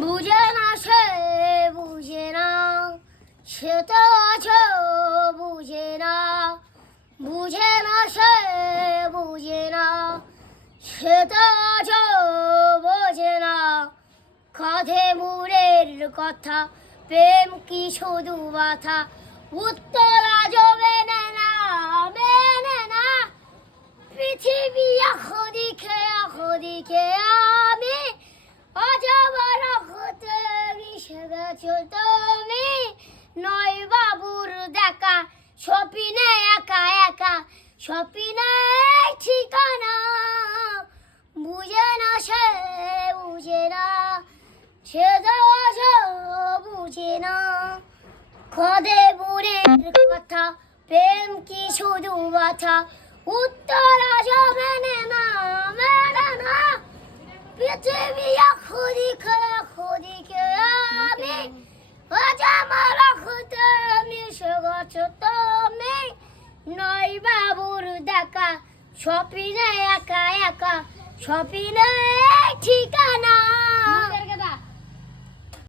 বুঝে না সে বুঝে না, সে তো আছো বুঝে না। বুঝে না সে বুঝে না, সে তো আছো বোঝে না। কাঁধে মুড়ের কথা, প্রেম কি শুধু ব্যথা, উত্তর আজও মেনে না, মেনে না। পৃথিবী দিকে আমি, আজ আমার হতে মিশে গেছো তুমি। নয় বাবুর দেখা, স্বপ্নে একা একা, স্বপ্নে ঠিকানা। বুঝে না সে বুঝে না, সে তো বুঝে না। খদে বুড়ের কথা, প্রেম কি শুধু ব্যথা, উত্তর আজ মেনে না, মেনে না। পৃথিবী দিকে আমি, আজ আমার হতে মিশে গেছো তুমি। নয় বাবুর দেখা, স্বপ্নে একা একা, স্বপ্নে ঠিকানা।